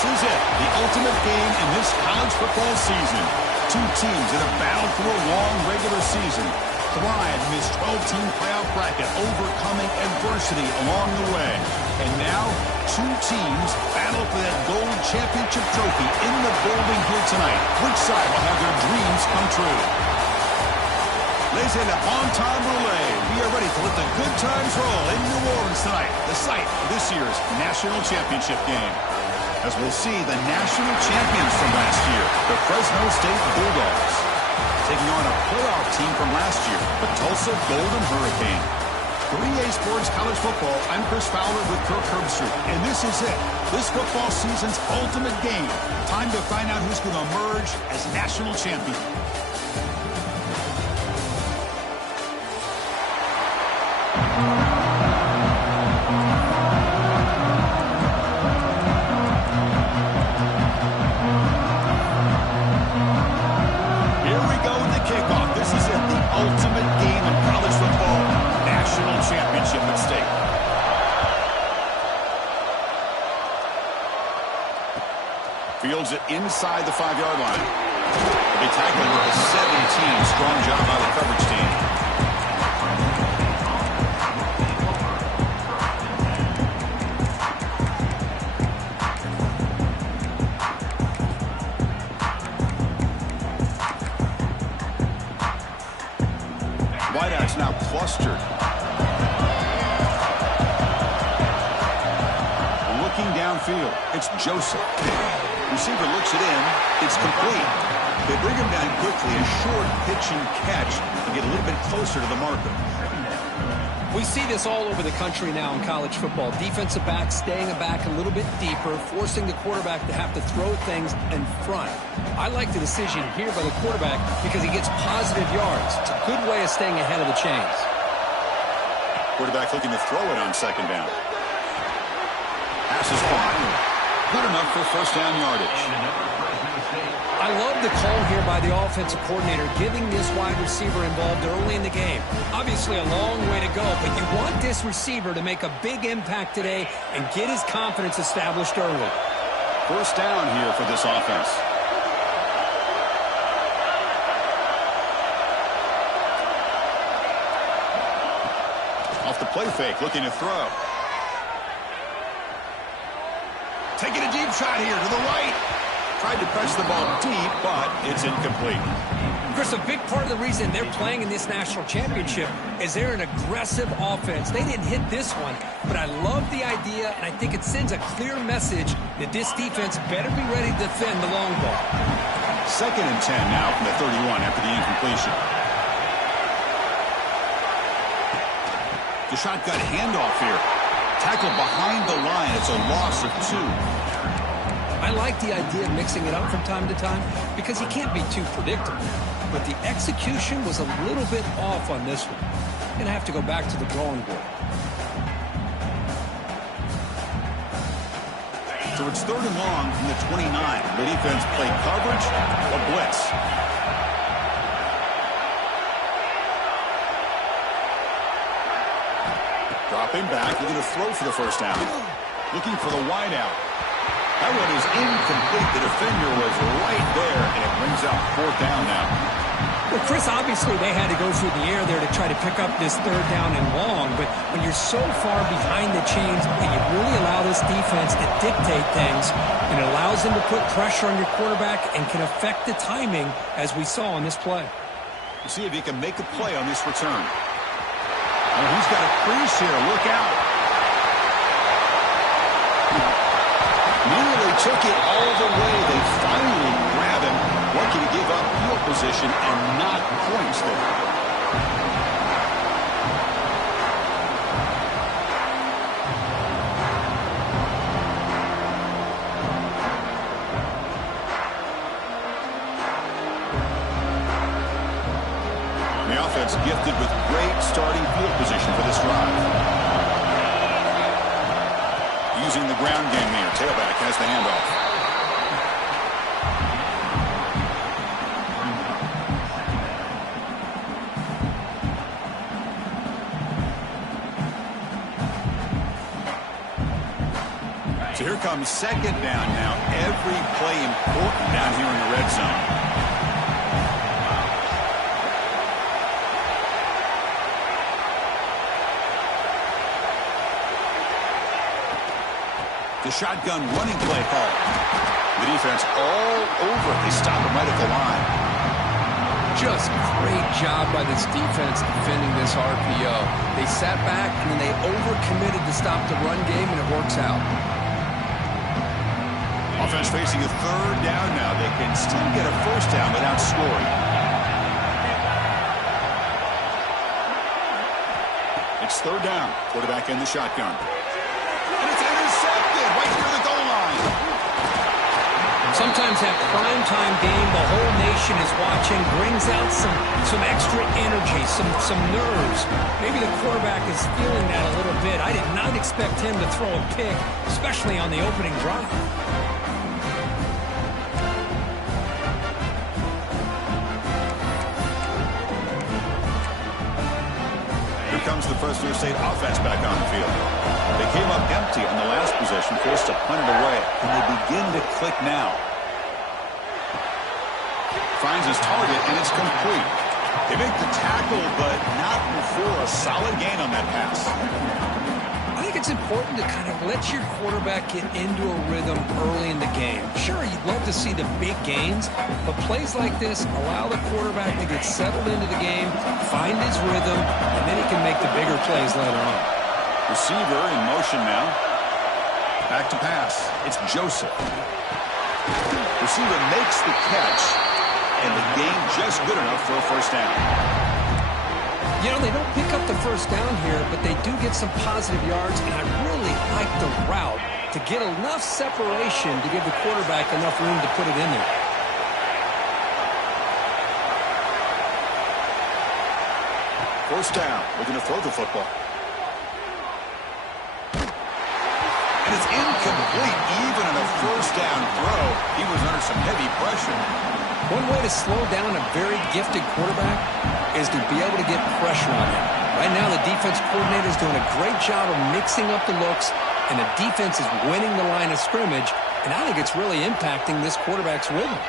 This is it, the ultimate game in this college football season. Two teams that have battled through a long regular season, thrived in this 12-team playoff bracket, overcoming adversity along the way. And now, two teams battle for that gold championship trophy in the building here tonight. Which side will have their dreams come true? Ladies and gentlemen, on time relay. We are ready to let the good times roll in New Orleans tonight, the site of this year's national championship game. As we'll see the national champions from last year, the Fresno State Bulldogs, taking on a playoff team from last year, the Tulsa Golden Hurricane. 3A Sports College Football, I'm Chris Fowler with Kirk Herbstreit, and this is it. This football season's ultimate game. Time to find out who's going to emerge as national champion. Fields it inside the 5-yard line. They tackle with a 17. Strong job by the coverage team. Wideouts now clustered. Looking downfield, it's Joseph. Receiver looks it in. It's complete. They bring him down quickly. A short pitch and catch to get a little bit closer to the marker. We see this all over the country now in college football. Defensive backs staying back a little bit deeper, forcing the quarterback to have to throw things in front. I like the decision here by the quarterback because he gets positive yards. It's a good way of staying ahead of the chains. Quarterback looking to throw it on second down. Pass is caught. Good enough for first down yardage. I love the call here by the offensive coordinator, giving this wide receiver involved early in the game. Obviously a long way to go, but you want this receiver to make a big impact today and get his confidence established early. First down here for this offense. Off the play fake, looking to throw. Taking a deep shot here to the right. Tried to press the ball deep, but it's incomplete. Chris, a big part of the reason they're playing in this national championship is they're an aggressive offense. They didn't hit this one, but I love the idea, and I think it sends a clear message that this defense better be ready to defend the long ball. 2nd and 10 now from the 31 after the incompletion. The shotgun handoff here. Tackled behind the line. It's a loss of 2. I like the idea of mixing it up from time to time because he can't be too predictable. But the execution was a little bit off on this one. Going to have to go back to the drawing board. So it's 3rd and long from the 29. The defense played coverage, a blitz. Dropping back, looking to throw for the first down. Looking for the wideout. That one is incomplete. The defender was right there, and it brings out 4th down now. Well, Chris, obviously they had to go through the air there to try to pick up this 3rd down and long, but when you're so far behind the chains, and you really allow this defense to dictate things, and it allows them to put pressure on your quarterback and can affect the timing, as we saw on this play. We'll see if he can make a play on this return. Oh, he's got a crease here. Look out. Nearly took it all the way. They finally grab him. Lucky to give up field position and not points there. The offense gifted with great starting field position for this drive. Using the ground game here. Tailback has the handoff. So here comes second down now. Every play important down here in the red zone. The shotgun running play call. The defense all over it. They stop him right at the line. Just great job by this defense defending this RPO. They sat back and then they overcommitted to stop the run game, and it works out. Offense facing a third down now. They can still get a first down without scoring. It's third down. Quarterback in the shotgun. And it's intercepted right near the goal line. Sometimes that primetime game, the whole nation is watching, brings out some extra energy, some nerves. Maybe the quarterback is feeling that a little bit. I did not expect him to throw a pick, especially on the opening drive. Here comes the Fresno State offense back on the field. They came up empty on the last possession, forced to punt it away. And they begin to click now. Finds his target, and it's complete. They make the tackle, but not before a solid gain on that pass. I think it's important to kind of let your quarterback get into a rhythm early in the game. Sure, you'd love to see the big gains, but plays like this allow the quarterback to get settled into the game, find his rhythm, and then he can make the bigger plays later on. Receiver in motion now. Back to pass. It's Joseph. Receiver makes the catch. And the game just good enough for a first down. You know, they don't pick up the first down here, but they do get some positive yards, and I really like the route to get enough separation to give the quarterback enough room to put it in there. First down. Looking to throw the football. And it's incomplete. Even in a first down throw, he was under some heavy pressure. One way to slow down a very gifted quarterback is to be able to get pressure on him. Right now, the defense coordinator is doing a great job of mixing up the looks, and the defense is winning the line of scrimmage, and I think it's really impacting this quarterback's rhythm.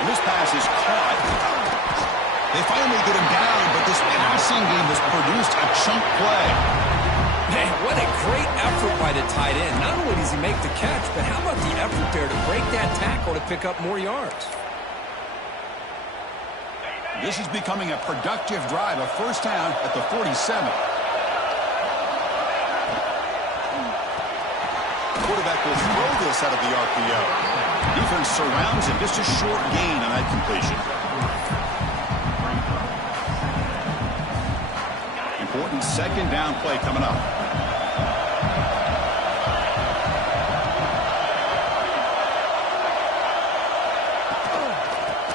And this pass is caught. They finally get him down, but this passing game has produced a chunk play. Man, what a great effort by the tight end. Not only does he make the catch, but how about the effort there to break that tackle to pick up more yards? This is becoming a productive drive, a first down at the 47. Quarterback will throw this out of the RPO. Defense surrounds him. Just a short gain on that completion. Important second down play coming up.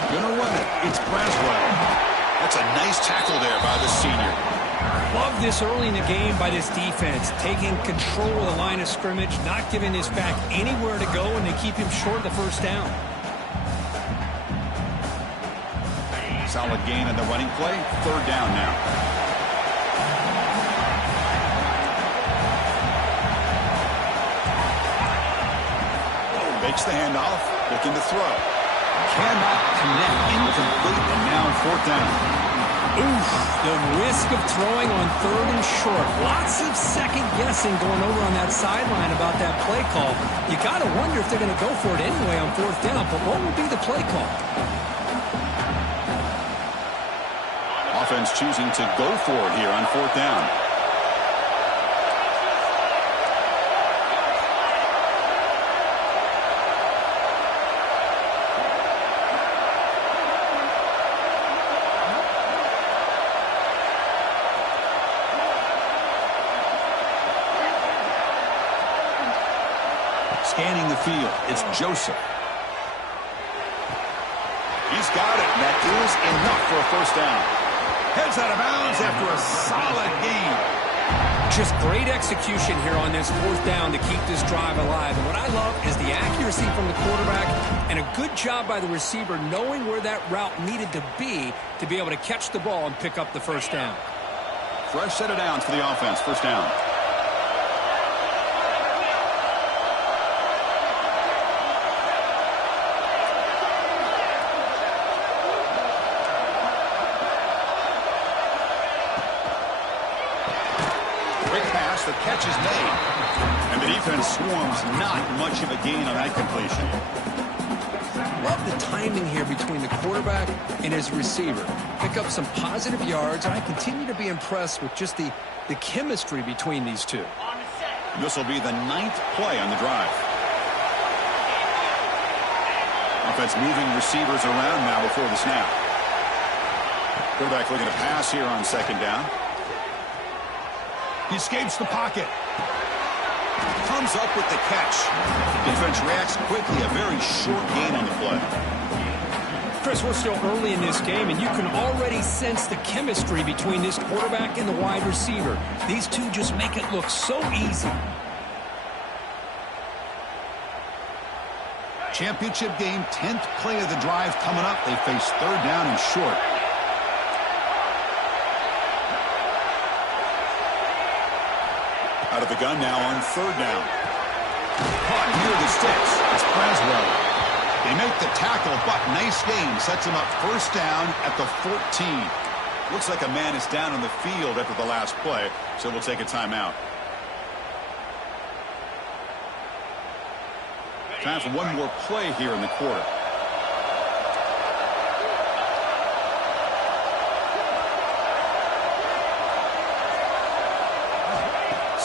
Gonna run it. It's Braswell. That's a nice tackle there by the senior. Love this early in the game by this defense, taking control of the line of scrimmage, not giving this back anywhere to go, and they keep him short of the first down. Solid gain on the running play. Third down now. Makes the handoff, looking to throw. Cannot connect, incomplete, and now fourth down. Oof, the risk of throwing on third and short. Lots of second guessing going over on that sideline about that play call. You got to wonder if they're going to go for it anyway on fourth down, but what will be the play call? Offense choosing to go for it here on fourth down. Scanning the field, it's Joseph. He's got it, and that is enough for a first down. Heads out of bounds after a solid gain. Just great execution here on this fourth down to keep this drive alive. And what I love is the accuracy from the quarterback and a good job by the receiver knowing where that route needed to be able to catch the ball and pick up the first down. Fresh set of downs for the offense, first down. Quick pass, the catch is made. And the defense swarms, not much of a gain on that completion. Love the timing here between the quarterback and his receiver. Pick up some positive yards, and I continue to be impressed with just the chemistry between these two. This will be the 9th play on the drive. Offense moving receivers around now before the snap. Quarterback looking to pass here on 2nd down. He escapes the pocket. Comes up with the catch. Defense reacts quickly. A very short gain on the play. Chris, we're still early in this game, and you can already sense the chemistry between this quarterback and the wide receiver. These two just make it look so easy. Championship game, 10th play of the drive coming up. They face 3rd down and short. Out of the gun now on 3rd down. Caught near the sticks. It's Fresno. They make the tackle, but nice game. Sets him up 1st down at the 14. Looks like a man is down on the field after the last play, so we'll take a timeout. Time for one more play here in the quarter.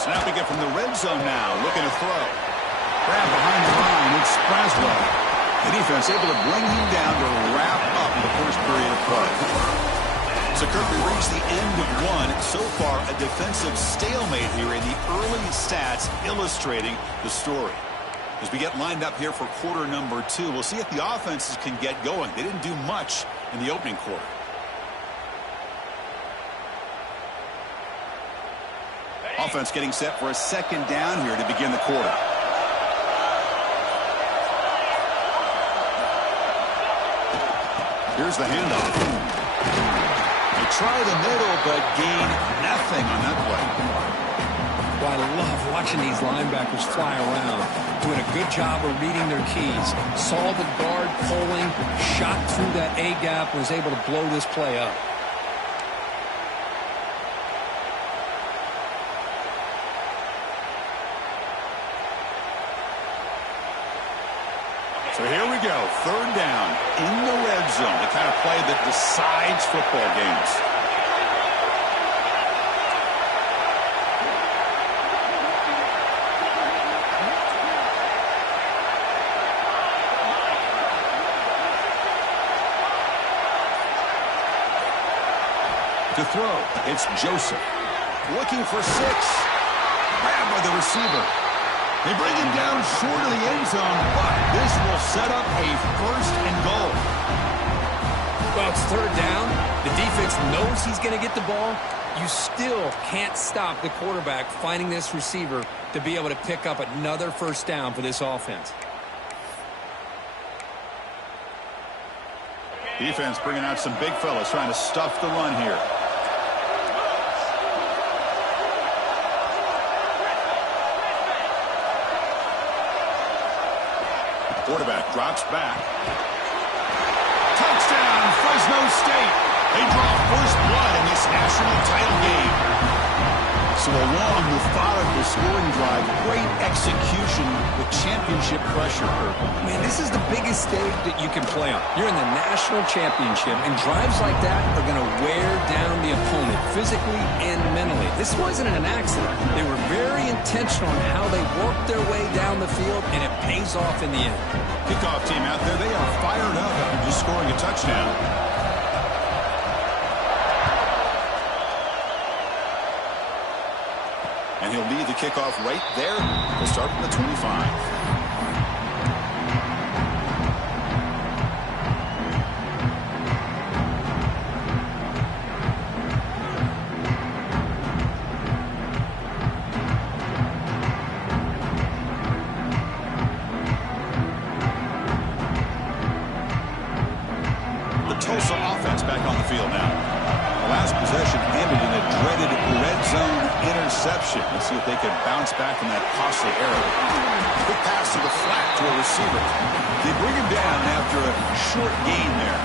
Snapping it from the red zone now, looking to throw. Grab behind the line, it's Fresno. The defense able to bring him down to wrap up the first period of play. So, Kirk, we reached the end of one. So far, a defensive stalemate here in the early stats illustrating the story. As we get lined up here for quarter number 2, we'll see if the offenses can get going. They didn't do much in the opening quarter. Offense getting set for a 2nd down here to begin the quarter. Here's the handoff. They try the middle, but gain nothing on that play. Well, I love watching these linebackers fly around, doing a good job of reading their keys. Saw the guard pulling, shot through that A-gap, was able to blow this play up. So here we go, 3rd down in the red zone, the kind of play that decides football games. To throw, it's Joseph. Looking for 6. Grabbed by the receiver. They bring him down short of the end zone, but this will set up a 1st and goal. Well, it's 3rd down. The defense knows he's going to get the ball. You still can't stop the quarterback finding this receiver to be able to pick up another 1st down for this offense. Defense bringing out some big fellas trying to stuff the run here. Quarterback drops back. Touchdown, Fresno State. They draw first blood in this national title game. So a long, methodical scoring drive. Great execution with championship pressure. Man, this is the biggest stage that you can play on. You're in the national championship, and drives like that are going to wear down the opponent physically and mentally. This wasn't an accident. They were very intentional in how they worked their way down the field, and it pays off in the end. Kickoff team out there, they are fired up after just scoring a touchdown. And he'll lead the kickoff right there. We'll start from the 25. The Tulsa offense back on the field now. The last possession ended in a dreaded red zone interception. Let's see if they can bounce back from that costly error. Quick pass to the flat to a receiver. They bring him down after a short gain there.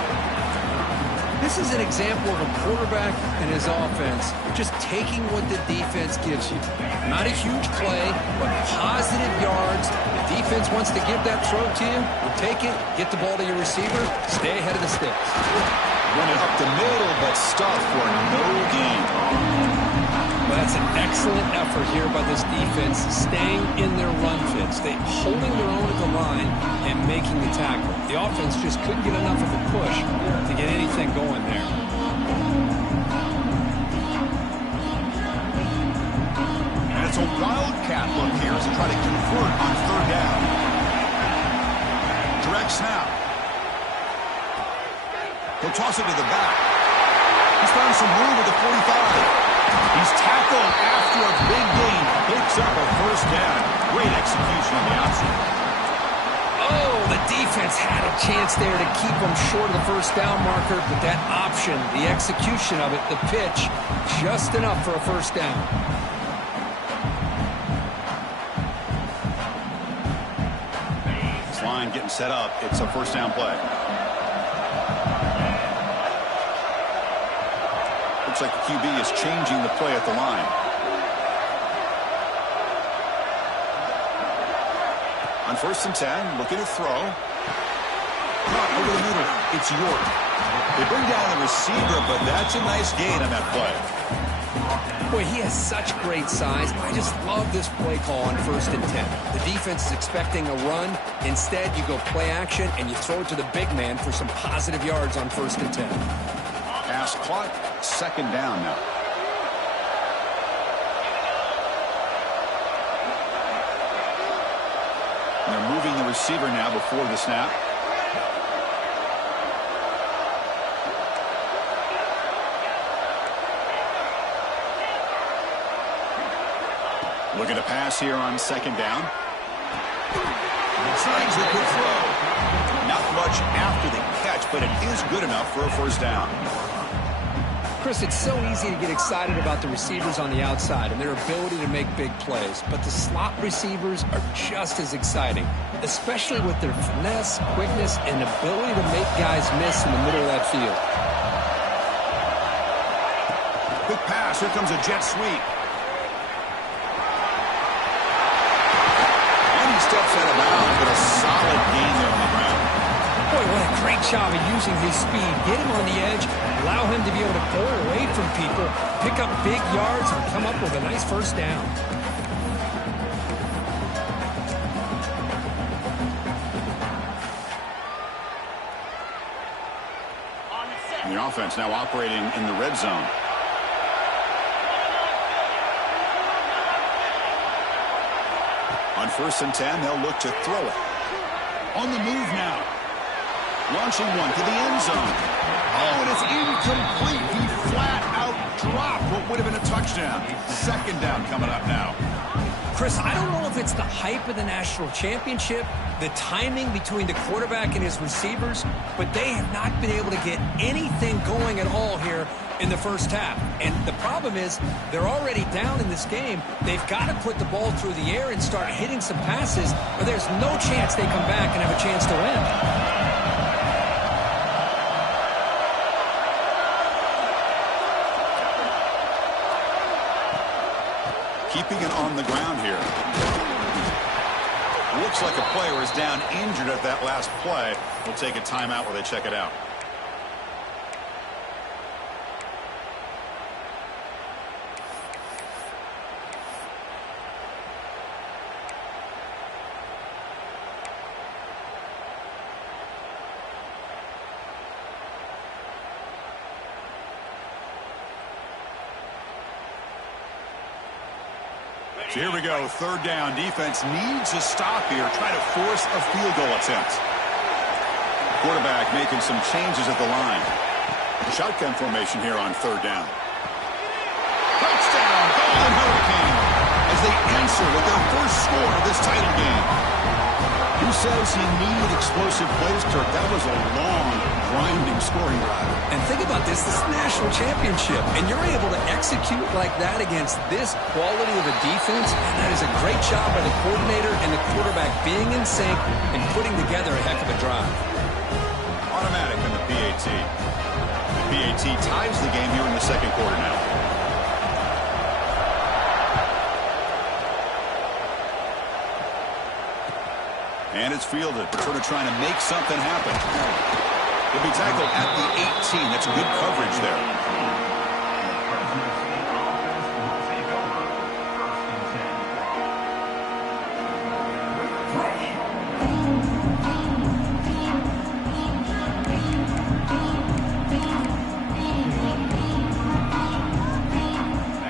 This is an example of a quarterback and his offense just taking what the defense gives you. Not a huge play, but positive yards. The defense wants to give that throw to you. You take it, get the ball to your receiver, stay ahead of the sticks. Run it up the middle, but stuffed for no gain. Well, that's an excellent effort here by this defense, staying in their run fits. They holding their own at the line and making the tackle. The offense just couldn't get enough of a push to get anything going there. And it's a wildcat look here as they try to convert on third down. Direct snap. He'll toss it to the back. He's found some room at the 45. He's tackled after a big gain. Picks up a first down. Great execution on the option. Oh, the defense had a chance there to keep them short of the first down marker, but that option, the execution of it, the pitch, just enough for a first down. This line getting set up. It's a first down play. Looks like the QB is changing the play at the line. On 1st and 10, looking to throw. Caught over the middle. It's York. They bring down the receiver, but that's a nice gain on that play. Boy, he has such great size. I just love this play call on 1st and 10. The defense is expecting a run. Instead, you go play action, and you throw it to the big man for some positive yards on 1st and 10. Pass caught. 2nd down now. And they're moving the receiver now before the snap. Looking to pass here on 2nd down. Signs a good throw. Not much after the catch, but it is good enough for a first down. Chris, it's so easy to get excited about the receivers on the outside and their ability to make big plays, but the slot receivers are just as exciting, especially with their finesse, quickness, and ability to make guys miss in the middle of that field. Quick pass. Here comes a jet sweep. And he steps out of bounds, but a solid gain there on the ground. Boy, what a great job of using his speed. Get him on the edge, allow him to be able to pull away from people, pick up big yards, and come up with a nice first down. And the offense now operating in the red zone. On 1st and 10, they'll look to throw it. On the move now. Launching one to the end zone. Oh, and it's incomplete. He flat out dropped what would have been a touchdown. 2nd down coming up now. Chris, I don't know if it's the hype of the national championship, the timing between the quarterback and his receivers, but they have not been able to get anything going at all here in the first half. And the problem is they're already down in this game. They've got to put the ball through the air and start hitting some passes, or there's no chance they come back and have a chance to win. Keeping it on the ground here. Looks like a player is down injured at that last play. We'll take a timeout while they check it out. So here we go, 3rd down. Defense needs a stop here. Try to force a field goal attempt. Quarterback making some changes at the line. Shotgun formation here on 3rd down. Touchdown, Golden Hurricane, as they answer with their first score of this title game. Who says he needed explosive plays, Kirk? That was a long, grinding scoring drive. And think about this. This is the national championship, and you're able to execute like that against this quality of a defense, and that is a great job by the coordinator and the quarterback being in sync and putting together a heck of a drive. Automatic on the PAT. PAT ties the game here in the second quarter now. And it's fielded. Sort of trying to make something happen. He'll be tackled at the 18. That's good coverage there.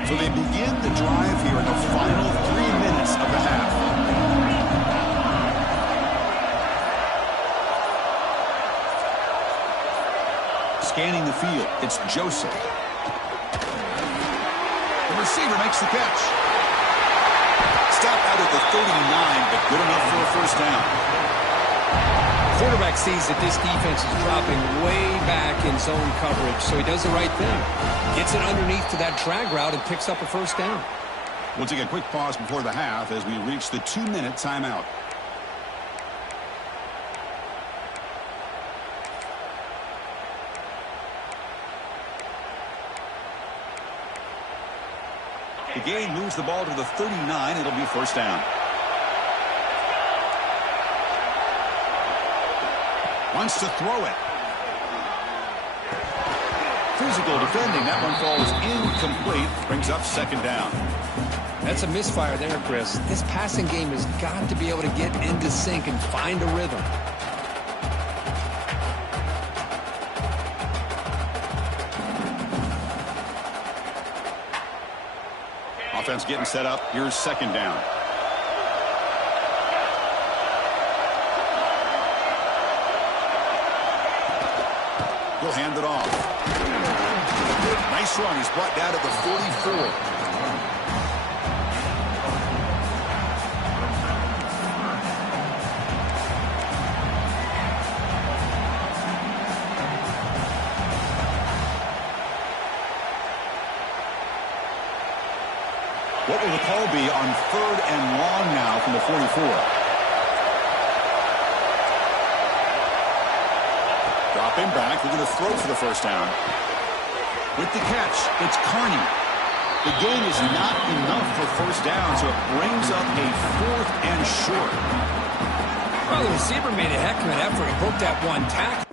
So they begin the drive here in the final 3 minutes of the half. Scanning the field, it's Joseph. The receiver makes the catch. Stop out at the 39, but good enough for a first down. Quarterback sees that this defense is dropping way back in zone coverage, so he does the right thing. Gets it underneath to that drag route and picks up a first down. We'll take a quick pause before the half as we reach the 2-minute timeout. The gain moves the ball to the 39. It'll be first down. Wants to throw it. Physical defending. That one falls incomplete. Brings up second down. That's a misfire there, Chris. This passing game has got to be able to get into sync and find a rhythm. Offense getting set up. Here's second down. He'll hand it off. Nice run. He's brought down at the 44. What will the call be on 3rd and long now from the 44? Dropping back. They're going to throw for the first down. With the catch, it's Carney. The gain is not enough for first down, so it brings up a 4th and short. Well, the receiver made a heck of an effort. He broke that one tackle.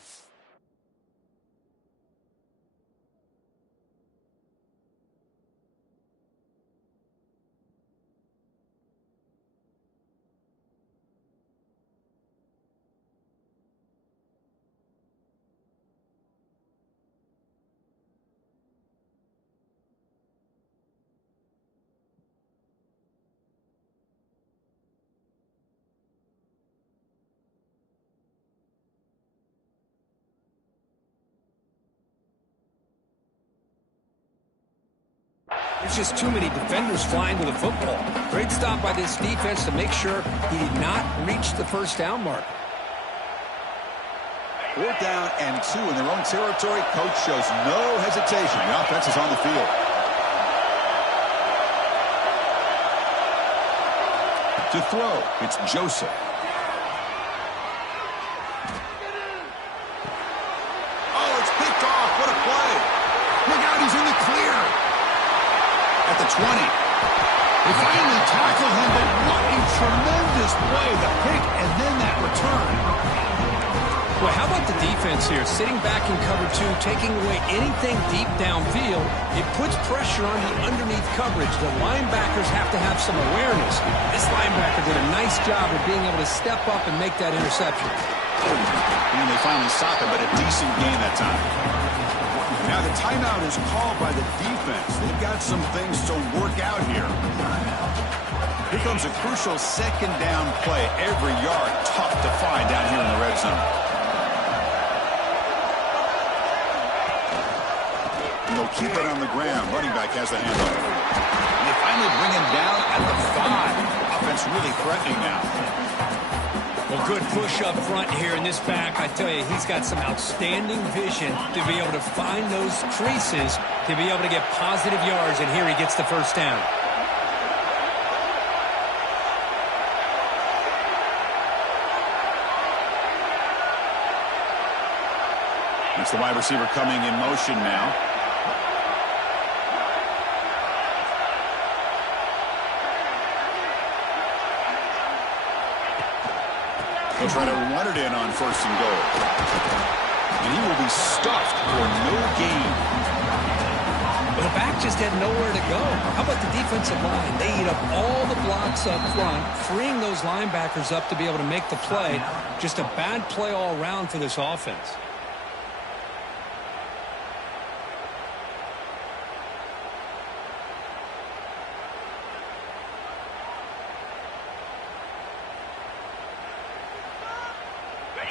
There's just too many defenders flying to the football. Great stop by this defense to make sure he did not reach the first down mark. 4th down and 2 in their own territory. Coach shows no hesitation. The offense is on the field. To throw, it's Joseph. Oh, it's picked off. What a play. Look out, he's in the clear. At the 20. They finally tackle him, but what a tremendous play. The pick and then that return. Well, how about the defense here? Sitting back in cover 2, taking away anything deep downfield. It puts pressure on the underneath coverage. The linebackers have to have some awareness. This linebacker did a nice job of being able to step up and make that interception. And they finally stop him, but a decent gain that time. Now the timeout is called by the defense. They've got some things to work out here. Here comes a crucial second down play. Every yard tough to find down here in the red zone. And they'll keep it on the ground. Running back has the handoff. And they finally bring him down at the 5. Offense really threatening now. Well, good push up front here in this back. I tell you, he's got some outstanding vision to be able to find those creases, to be able to get positive yards, and here he gets the first down. It's the wide receiver coming in motion now. He'll try to run it in on 1st and goal. And he will be stuffed for no gain. Well, the back just had nowhere to go. How about the defensive line? They eat up all the blocks up front, freeing those linebackers up to be able to make the play. Just a bad play all around for this offense.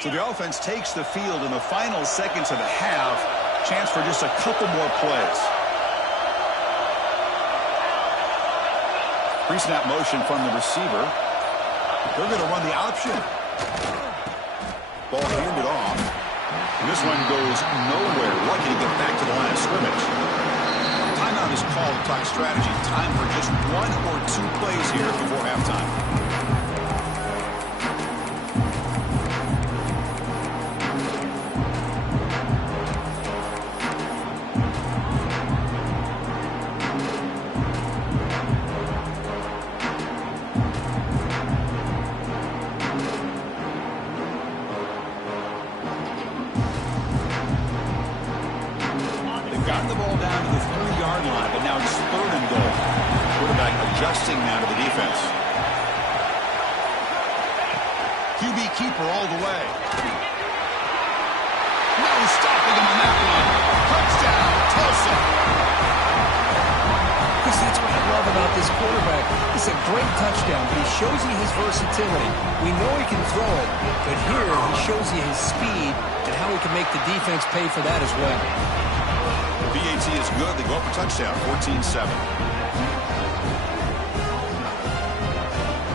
So the offense takes the field in the final seconds of the half. Chance for just a couple more plays. Pre-snap motion from the receiver. They're going to run the option. Ball handed off. And this one goes nowhere. Lucky to get back to the line of scrimmage. Timeout is called to talk strategy. Time for just 1 or 2 plays here before halftime. Got the ball down to the 3-yard line, but now it's 3rd and goal. Quarterback adjusting now to the defense. QB keeper all the way. No stopping him on that one. Touchdown, Tulsa. Because that's what I love about this quarterback. It's a great touchdown, but he shows you his versatility. We know he can throw it, but here he shows you his speed and how he can make the defense pay for that as well. BAT is good. They go up for touchdown, 14-7.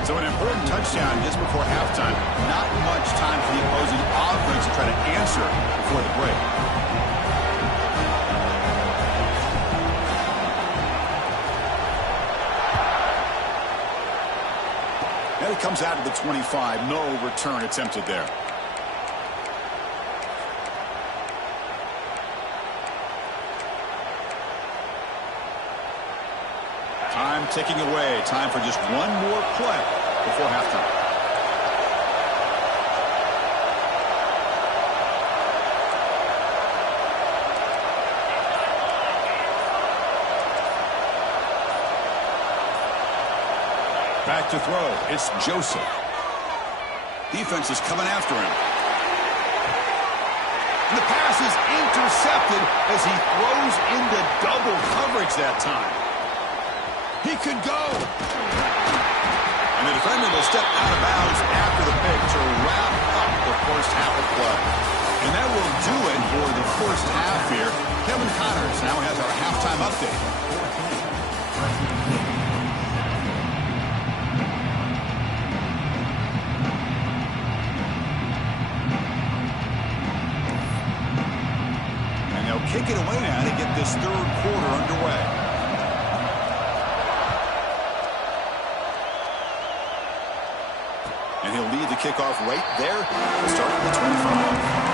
So an important touchdown just before halftime. Not much time for the opposing offense to try to answer before the break. And it comes out to the 25. No return attempted there. Time ticking away. Time for just 1 more play before halftime. Back to throw. It's Joseph. Defense is coming after him. And the pass is intercepted as he throws into double coverage that time. He could go. And the defender will step out of bounds after the pick to wrap up the first half of play. And that will do it for the first half here. Kevin Connors now has our halftime update. And they'll kick it away now to get this 3rd quarter underway. And he'll lead the kickoff right there, starting at the 25.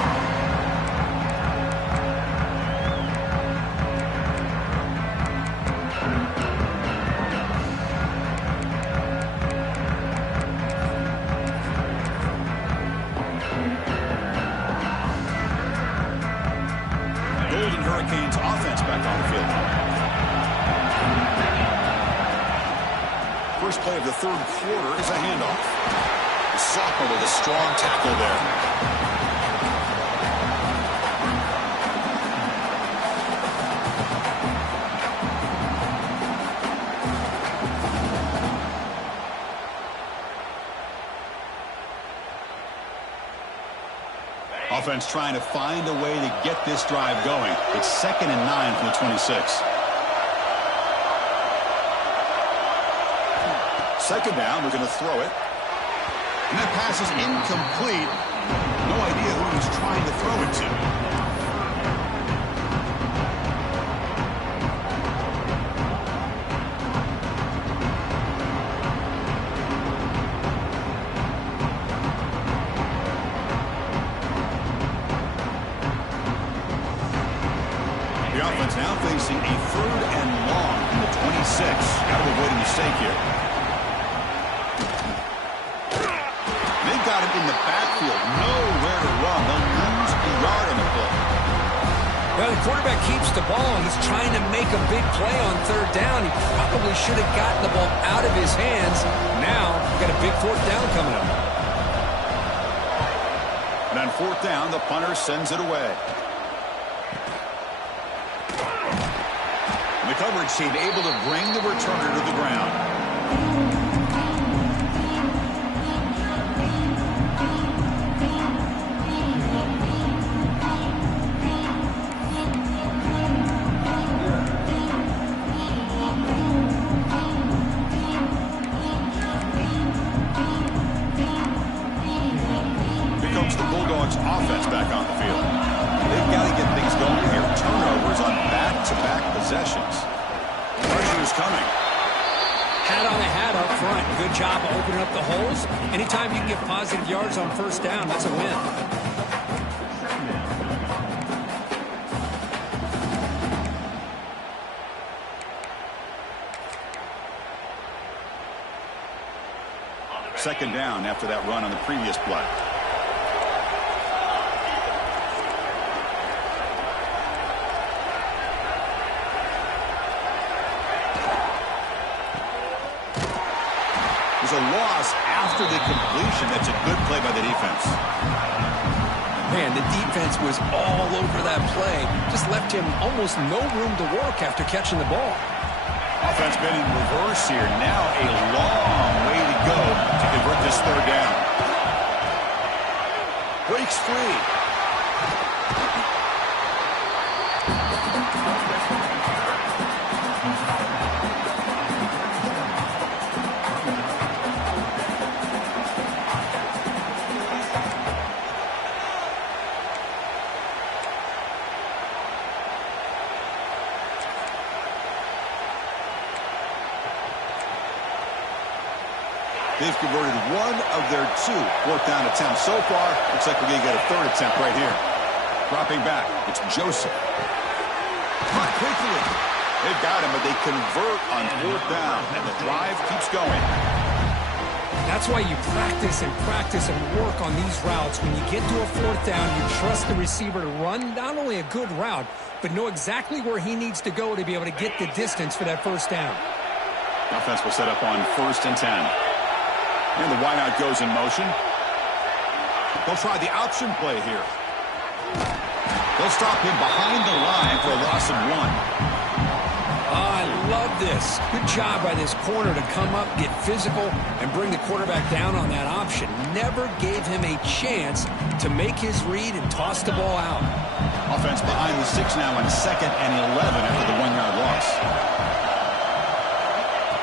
Golden Hurricanes offense back on the field. First play of the 3rd quarter is a handoff. The sophomore with a strong tackle there. Offense trying to find a way to get this drive going. It's 2nd and 9 from the 26. 2nd down, we're going to throw it. And that pass is incomplete. No idea who he's trying to throw it to. facing a 3rd and long from the 26. Got to avoid a mistake here. They got him in the backfield. Nowhere to run. They'll lose a yard on the play. Well, the quarterback keeps the ball. He's trying to make a big play on 3rd down. He probably should have gotten the ball out of his hands. Now, we've got a big 4th down coming up. And on 4th down, the punter sends it away. And the coverage team able to bring the returner to the ground. Offense back on the field. They've got to get things going here. Turnovers on back-to-back possessions. Pressure is coming. Hat on a hat up front. Good job of opening up the holes. Anytime you can get positive yards on 1st down, that's a win. Second down after that run on the previous play. A loss after the completion. That's a good play by the defense. Man, the defense was all over that play. Just left him almost no room to work after catching the ball. Offense been in reverse here. Now a long way to go to convert this 3rd down. Breaks free. They've converted one of their 2 4th down attempts so far. Looks like we're going to get a 3rd attempt right here. Dropping back, it's Joseph. Caught quickly. They've got him, but they convert on 4th down, and the drive keeps going. That's why you practice and work on these routes. When you get to a 4th down, you trust the receiver to run not only a good route, but know exactly where he needs to go to be able to get the distance for that 1st down. The offense will set up on 1st and 10. And the wideout goes in motion. They'll try the option play here. They'll stop him behind the line for a loss of 1. I love this. Good job by this corner to come up, get physical, and bring the quarterback down on that option. Never gave him a chance to make his read and toss the ball out. Offense behind the 6 now on 2nd and 11 after the 1-yard loss.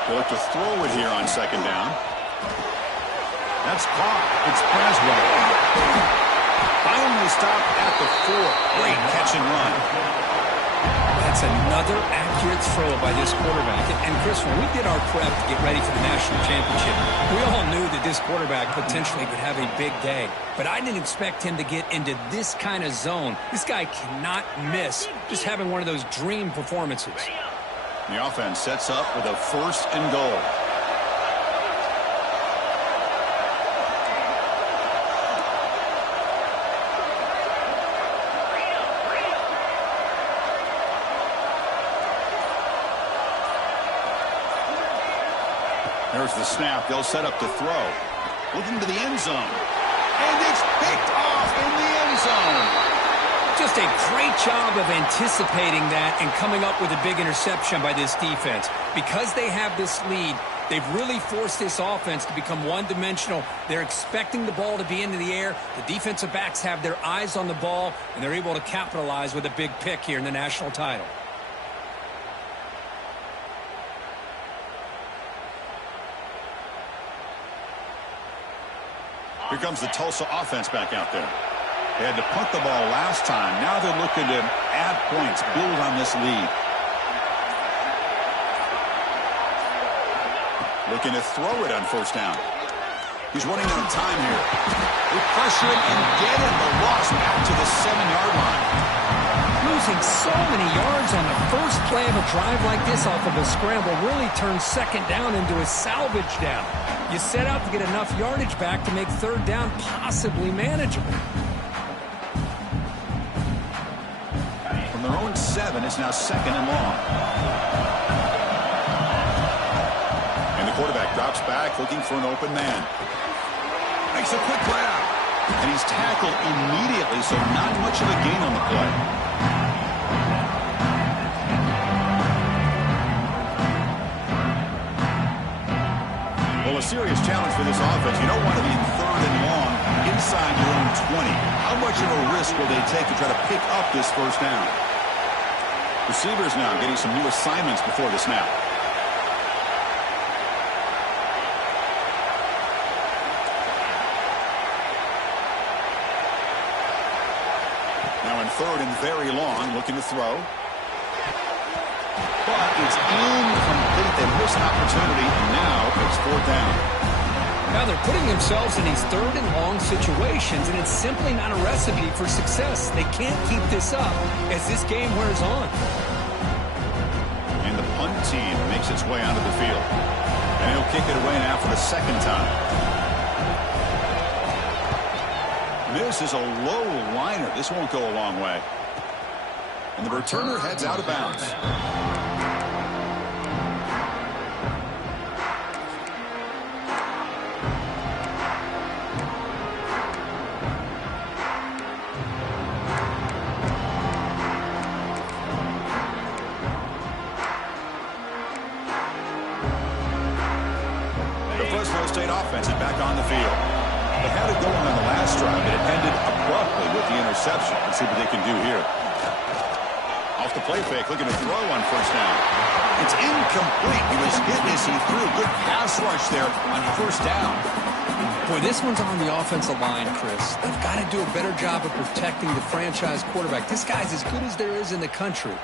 They'll look to throw it here on 2nd down. That's caught. It's Fresno. Finally stopped at the 4. Great catch and run. That's another accurate throw by this quarterback. And Chris, when we did our prep to get ready for the national championship, we all knew that this quarterback potentially could have a big day. But I didn't expect him to get into this kind of zone. This guy cannot miss just having one of those dream performances. The offense sets up with a 1st and goal. There's the snap. They'll set up to throw. Looking to the end zone. And it's picked off in the end zone. Just a great job of anticipating that and coming up with a big interception by this defense. Because they have this lead, they've really forced this offense to become one-dimensional. They're expecting the ball to be into the air. The defensive backs have their eyes on the ball, and they're able to capitalize with a big pick here in the national title. Here comes the Tulsa offense back out there. They had to punt the ball last time. Now they're looking to add points, build on this lead. Looking to throw it on 1st down. He's running out of time here. They pressure him and get him. The loss back to the 7-yard line. losing so many yards on the first play of a drive like this off of a scramble really turns second down into a salvage down. You set out to get enough yardage back to make third down possibly manageable. From their own 7, it's now second and long. And the quarterback drops back looking for an open man. Makes a quick grab. And he's tackled immediately, so not much of a gain on the play. Well, a serious challenge for this offense. You don't want to be in third and long inside your own 20. How much of a risk will they take to try to pick up this first down? Receivers now getting some new assignments before the snap. Now in third and very long, looking to throw. But it's incomplete. They missed an opportunity, and now it's fourth down. Now they're putting themselves in these third and long situations, and it's simply not a recipe for success. They can't keep this up as this game wears on. And the punt team makes its way onto the field. And he'll kick it away now for the second time. This is a low liner. This won't go a long way. And the returner heads out of bounds. The Fresno State offense is back on the field. They had it going on the last drive, but it ended abruptly with the interception. Let's see what they can do here. Off the play fake, looking to throw on first down. It's incomplete. He was hit as he threw. Good pass rush there on first down. Boy, this one's on the offensive line, Chris. They've got to do a better job of protecting the franchise quarterback. This guy's as good as there is in the country,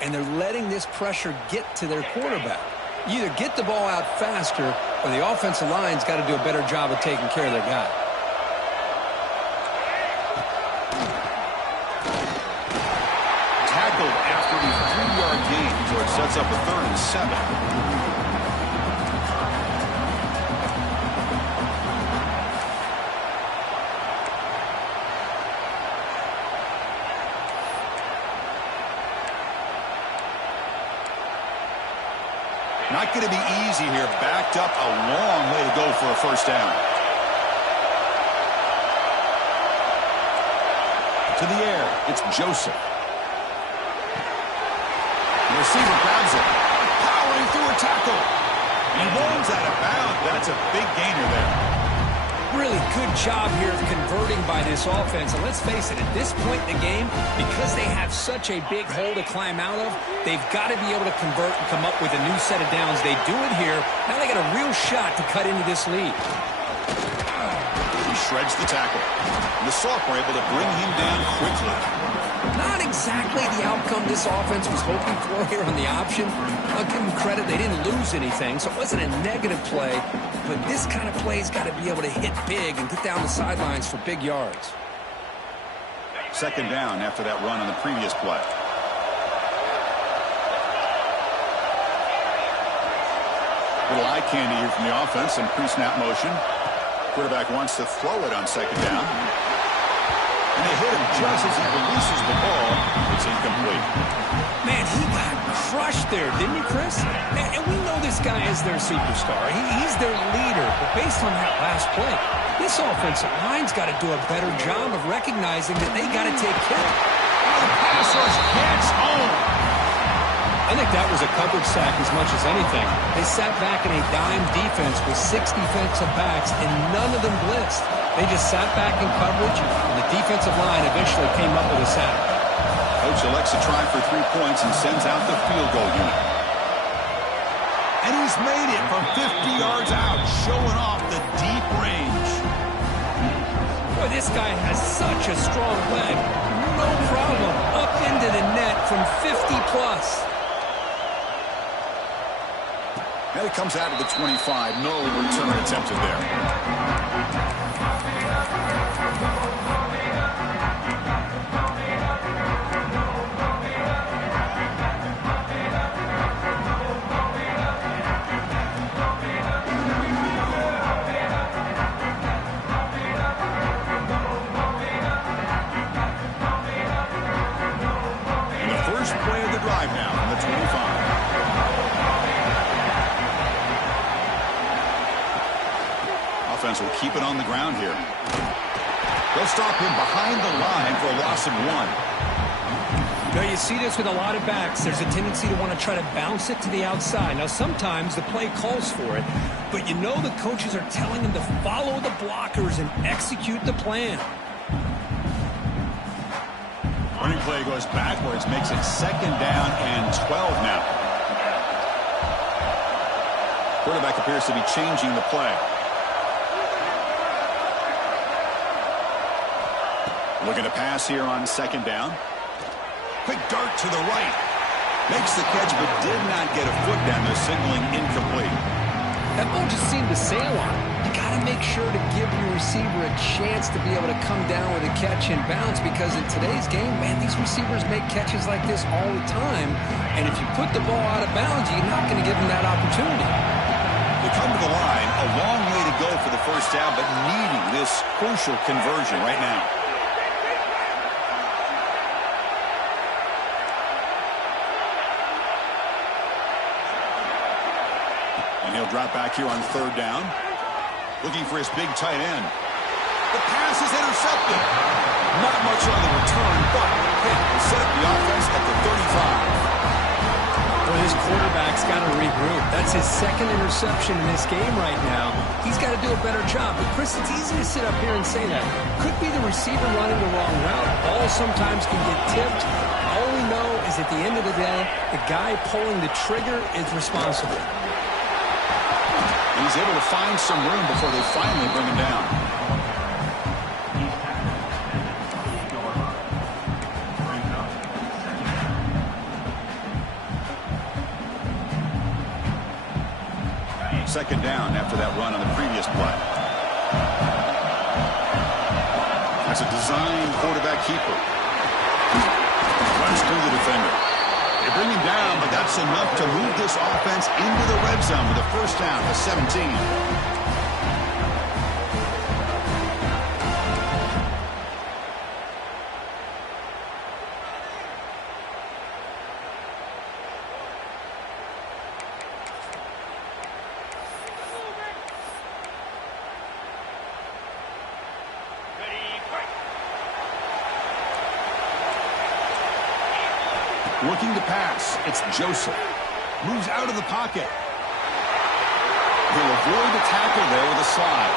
and they're letting this pressure get to their quarterback. You either get the ball out faster, or the offensive line's got to do a better job of taking care of their guy. Tackled after the 3-yard gain, so it sets up a 3rd and 7. Not going to be easy here. Backed up a long way to go for a first down. To the air, it's Joseph. The receiver grabs it. Powering through a tackle. He rolls out of bounds. That's a big gainer there. Really good job here of converting by this offense. And let's face it, at this point in the game, because they have such a big hole to climb out of, they've got to be able to convert and come up with a new set of downs. They do it here. Now they got a real shot to cut into this lead. He shreds the tackle. And the sophomore able to bring him down quickly. Not exactly the outcome this offense was hoping for here on the option. I'll give them credit. They didn't lose anything, so it wasn't a negative play. But this kind of play's got to be able to hit big and get down the sidelines for big yards. Second down after that run on the previous play. Little eye candy here from the offense. Some pre-snap motion. Quarterback wants to throw it on second down. And they hit him just as he releases the ball. It's incomplete. Man, he got crushed there, didn't he, Chris? And we know this guy is their superstar. He's their leader. But based on that last play, this offensive line's got to do a better job of recognizing that they got to take care of it. The pass rush hits home. I think that was a coverage sack as much as anything. They sat back in a dime defense with 6 defensive backs, and none of them blitzed. They just sat back in coverage, and the defensive line eventually came up with a sack. Coach elects to try for 3 points and sends out the field goal unit. And he's made it from 50 yards out, showing off the deep range. Boy, this guy has such a strong leg. No problem. Up into the net from 50-plus. And it comes out of the 25. No return attempted there. offense will keep it on the ground here. They'll stop him behind the line for a loss of 1. Now, you see this with a lot of backs. There's a tendency to want to try to bounce it to the outside. Now, sometimes the play calls for it, but you know the coaches are telling them to follow the blockers and execute the plan. Running play goes backwards, makes it 2nd down and 12 now. Quarterback appears to be changing the play. Looking to pass here on 2nd down. Quick dart to the right. Makes the catch, but did not get a foot down there, signaling incomplete. That ball just seemed to sail on. You got to make sure to give your receiver a chance to be able to come down with a catch and bounce, because in today's game, man, these receivers make catches like this all the time. And if you put the ball out of bounds, you're not going to give them that opportunity. They come to the line, a long way to go for the first down, but needing this crucial conversion right now. And he'll drop back here on 3rd down. Looking for his big tight end. The pass is intercepted. Not much on the return, but hit will set up the offense at the 35. Well, this quarterback's got to regroup. That's his 2nd interception in this game right now. He's got to do a better job. But, Chris, it's easy to sit up here and say that. Could be the receiver running the wrong route. Ball sometimes can get tipped. All we know is at the end of the day, the guy pulling the trigger is responsible. He's able to find some room before they finally bring him down. Second down after that run on the previous play. That's a designed quarterback keeper. Runs through the defender. They bring him down, but that's enough to move this offense into the red zone with a first down to 17. Looking to pass. It's Joseph. Moves out of the pocket. He'll avoid the tackle there with a slide.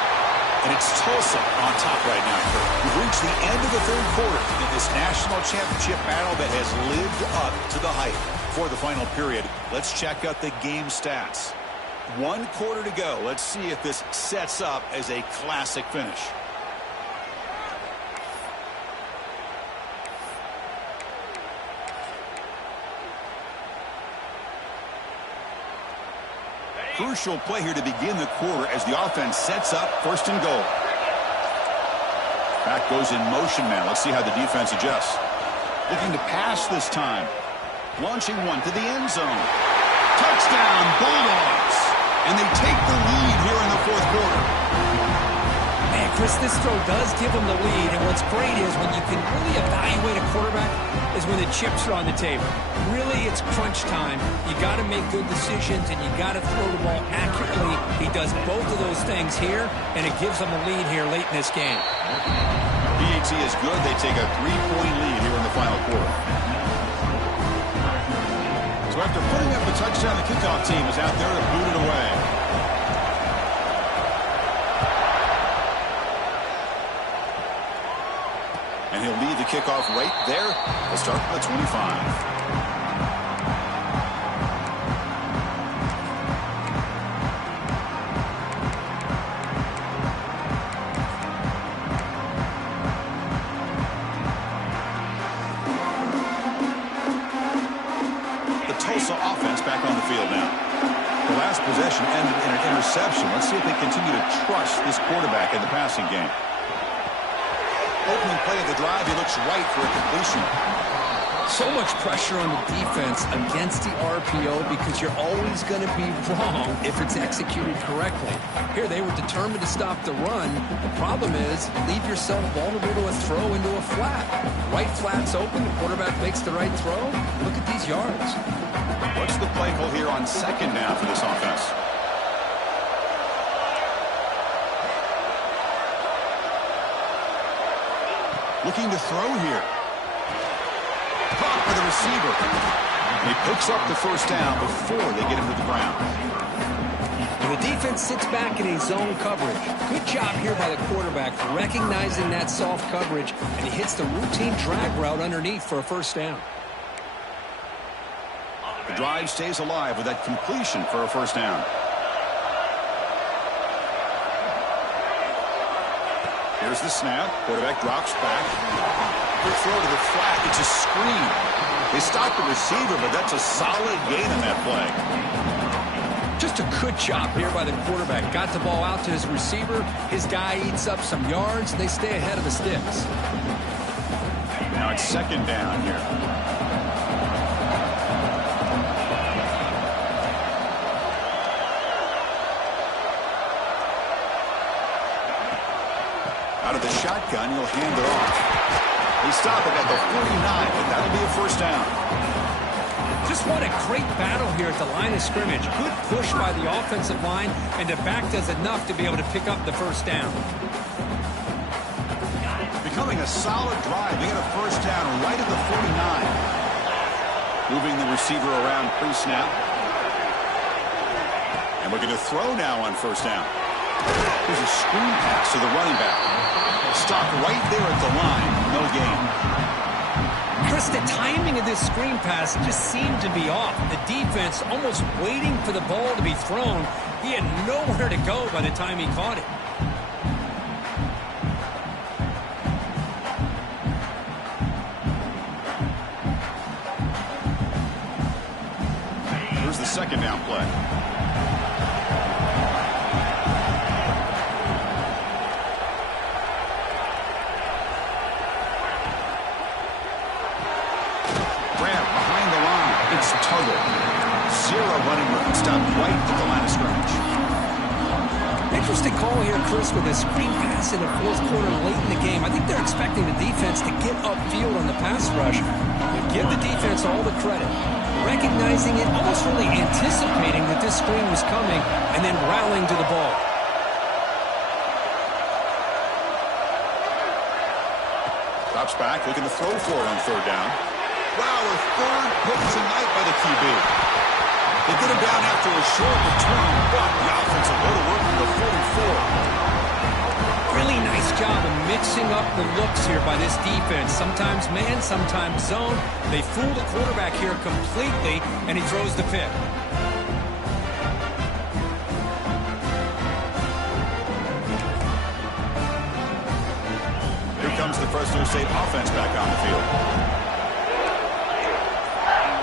And it's Tulsa on top right now. We've reached the end of the 3rd quarter in this national championship battle that has lived up to the hype. For the final period, let's check out the game stats. 1 quarter to go. Let's see if this sets up as a classic finish. Crucial play here to begin the quarter as the offense sets up 1st and goal. Back goes in motion now. Let's see how the defense adjusts. Looking to pass this time. Launching one to the end zone. Touchdown, Bulldogs! And they take the lead here in the 4th quarter. Man, Chris, this throw does give them the lead, and what's great is when you can really evaluate a quarterback is when the chips are on the table. Really, it's crunch time. You got to make good decisions, and you got to throw the ball accurately. He does both of those things here, and it gives them a lead here late in this game. PAT is good. They take a 3-point lead here in the final quarter. So after putting up the touchdown, the kickoff team is out there to boot it away. And he'll lead the kickoff right there. We'll start from the 25. The Tulsa offense back on the field now. The last possession ended in an interception. Let's see if they continue to trust this quarterback in the passing game. Opening play of the drive, he looks right for a completion. So much pressure on the defense against the RPO because you're always going to be wrong if it's executed correctly. Here, they were determined to stop the run. The problem is, leave yourself vulnerable to a throw into a flat. Right flat's open, the quarterback makes the right throw. Look at these yards. What's the play call here on 2nd down for this offense? Looking to throw here. Caught by the receiver. He picks up the first down before they get him to the ground. And the defense sits back in a zone coverage. Good job here by the quarterback recognizing that soft coverage, and he hits the routine drag route underneath for a first down. The drive stays alive with that completion for a first down. Here's the snap. Quarterback drops back. Quick throw to the flat. It's a screen. They stop the receiver, but that's a solid gain on that play. Just a good job here by the quarterback. Got the ball out to his receiver. His guy eats up some yards. They stay ahead of the sticks. Now it's second down here. Out of the shotgun, he'll hand it off. They stop it at the 49, but that'll be a first down. Just what a great battle here at the line of scrimmage. Good push by the offensive line, and the back does enough to be able to pick up the first down. Becoming a solid drive. They get a first down right at the 49. Moving the receiver around pre-snap. And we're going to throw now on first down. Here's a screen pass to the running back. Stopped right there at the line. No gain. Chris, the timing of this screen pass just seemed to be off. The defense almost waiting for the ball to be thrown. He had nowhere to go by the time he caught it. Here's the second down play. Zero running room. Stopped right at the line of scrimmage. Interesting call here, Chris, with a screen pass in the fourth quarter late in the game. I think they're expecting the defense to get upfield on the pass rush. They give the defense all the credit. Recognizing it, almost really anticipating that this screen was coming, and then rallying to the ball. Drops back, looking to throw for it on third down. Wow, a third pick tonight by the QB. They get him down after a short return, but the offense will go to work from the 44. Really nice job of mixing up the looks here by this defense. Sometimes man, sometimes zone. They fool the quarterback here completely, and he throws the pick. Here comes the Fresno State offense back on the field.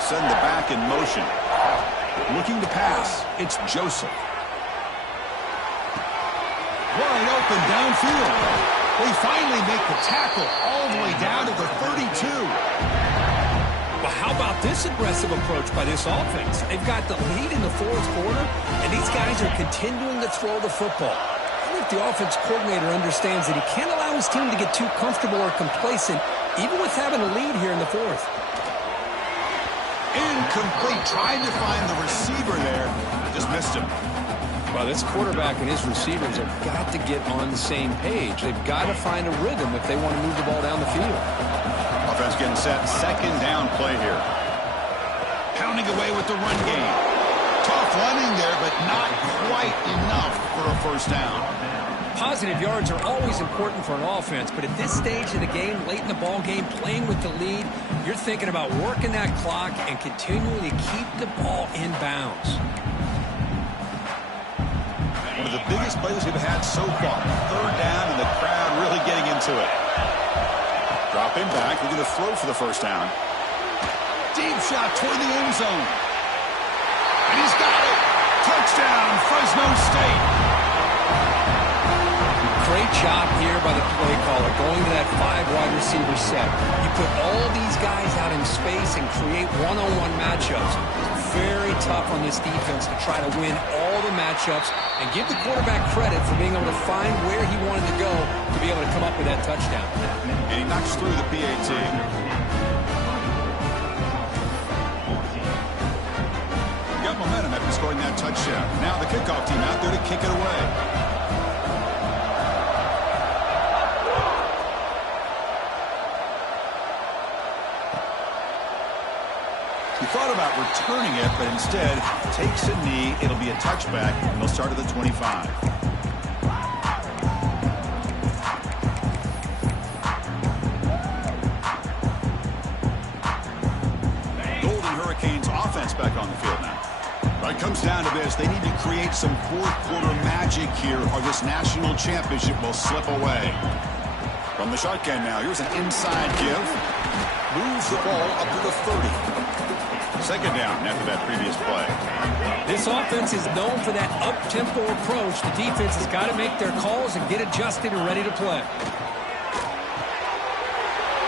Send the back in motion. Looking to pass. It's Joseph. Wide open downfield. They finally make the tackle all the way down to the 32. Well, how about this aggressive approach by this offense? They've got the lead in the fourth quarter, and these guys are continuing to throw the football. I think the offense coordinator understands that he can't allow his team to get too comfortable or complacent, even with having a lead here in the fourth. Incomplete. Tried to find the receiver there. Just missed him. Well, this quarterback and his receivers have got to get on the same page. They've got to find a rhythm if they want to move the ball down the field. Offense getting set. Second down play here. Pounding away with the run game. Tough running there, but not quite enough for a first down. Positive yards are always important for an offense, but at this stage of the game, late in the ball game, playing with the lead, you're thinking about working that clock and continuing to keep the ball in bounds. One of the biggest plays we've had so far. Third down, and the crowd really getting into it. Drop him back. We're going to throw for the first down. Deep shot toward the end zone. And he's got it. Touchdown, Fresno State. Great job here by the play caller, going to that 5 wide receiver set. You put all these guys out in space and create one-on-one matchups. It's very tough on this defense to try to win all the matchups and give the quarterback credit for being able to find where he wanted to go to be able to come up with that touchdown. And he knocks through the PAT. Got momentum after scoring that touchdown. Now the kickoff team out there to kick it away. thought about returning it, but instead takes a knee. It'll be a touchback, and they'll start at the 25. Golden Hurricanes offense back on the field now. It comes down to this. They need to create some fourth-quarter magic here, or this national championship will slip away. From the shotgun now, here's an inside give. Moves the ball up to the 30. Second down after that previous play. This offense is known for that up-tempo approach. The defense has got to make their calls and get adjusted and ready to play.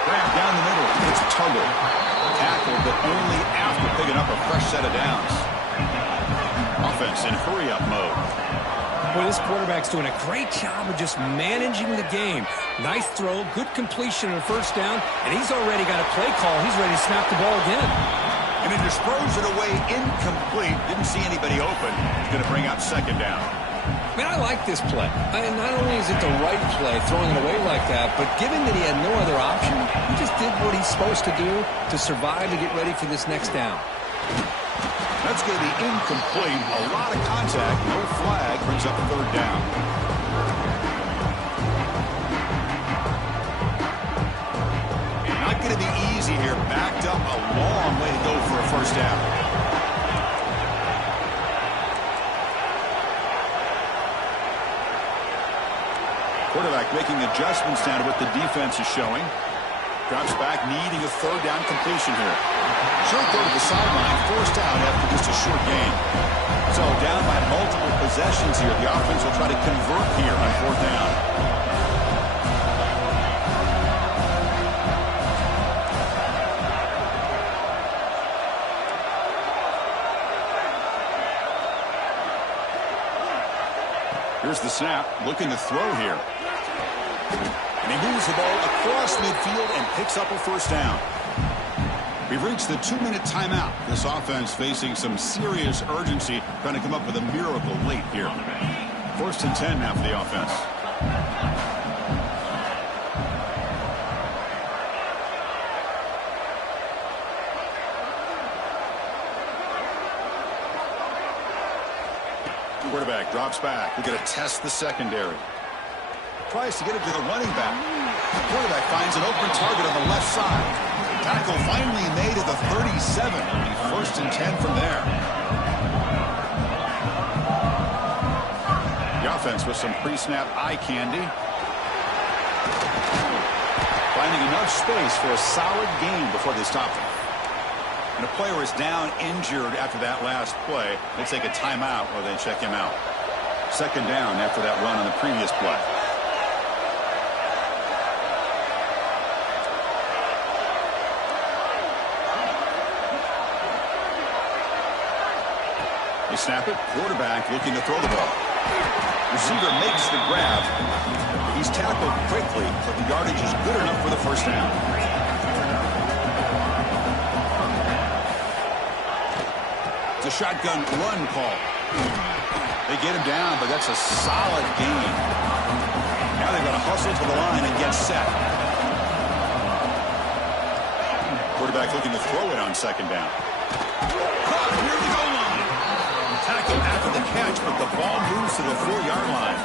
Grab down the middle. It's Tuggle. Tackled, but only after picking up a fresh set of downs. Offense in hurry-up mode. Boy, this quarterback's doing a great job of just managing the game. Nice throw, good completion on a first down, and he's already got a play call. He's ready to snap the ball again. And he just throws it away incomplete. Didn't see anybody open. He's going to bring up second down. Man, I like this play. And not only is it the right play, throwing it away like that, but given that he had no other option, he just did what he's supposed to do to survive and get ready for this next down. That's going to be incomplete. A lot of contact. No flag. Brings up a third down. Not going to be easy here. Backed up a long way to go for a first down. Quarterback making adjustments now to what the defense is showing. Drops back, needing a third down completion here. Short throw to the sideline, forced out after just a short gain. So down by multiple possessions here. The offense will try to convert here on fourth down. Here's the snap, looking to throw here. And he moves the ball across midfield and picks up a first down. We've reached the 2-minute timeout. This offense facing some serious urgency, trying to come up with a miracle late here. First and 10 now for the offense. Quarterback drops back. We're going to test the secondary. Tries to get it to the running back. The quarterback finds an open target on the left side. Tackle finally made at the 37. It'll be first and 10 from there. The offense with some pre-snap eye candy. Finding enough space for a solid gain before they stop him. And a player is down injured after that last play. They take a timeout or they check him out. Second down after that run on the previous play. They snap it. Quarterback looking to throw the ball. Receiver makes the grab. He's tackled quickly, but the yardage is good enough for the first down. It's a shotgun run call. They get him down, but that's a solid gain. Now they've got to hustle to the line and get set. Quarterback looking to throw it on second down. Caught near the goal line. Tackled after the catch, but the ball moves to the 4-yard line.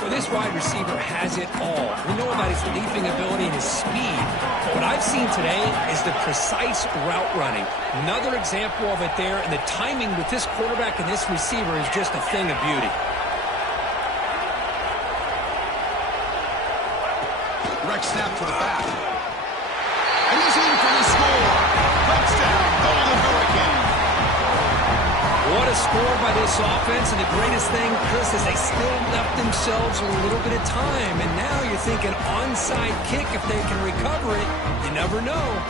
Well, this wide receiver has it all. We know about his leaping ability and his speed. But what I've seen today is the precise route running. Another example of it there, and the timing with this quarterback and this receiver is just a thing of beauty. Direct snap to the back. And he's in for the score. Touchdown, Golden Hurricane. What a score by this offense, and the greatest thing, Chris, is they still left themselves with a little bit of time, and now you're thinking onside kick if they can recover it. You never know.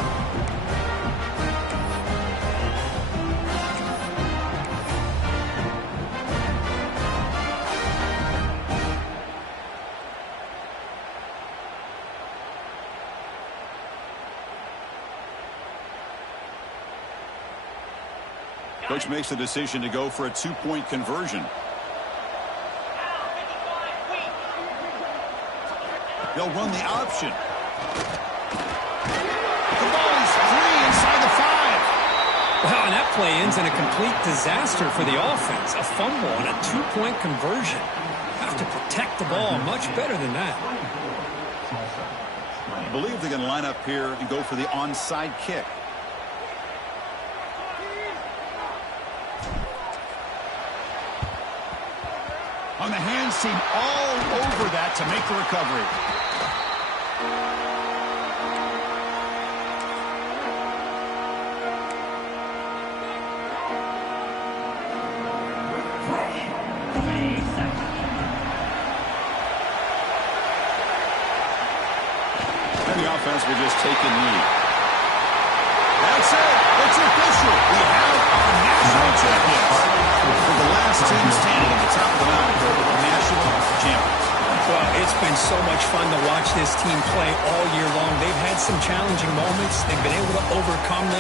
Coach makes the decision to go for a 2-point conversion. They'll run the option. The ball is free inside the 5. Well, and that play ends in a complete disaster for the offense. A fumble and a 2-point conversion. Have to protect the ball much better than that. I believe they're going to line up here and go for the onside kick. On the hands team all over that to make the recovery. And the offense will just take a knee. That's it. It's official. We have our national champions. We're the last team standing at the top of the mountain. The national champions. Well, it's been so much fun to watch this team play all year long. They've had some challenging moments. They've been able to overcome them.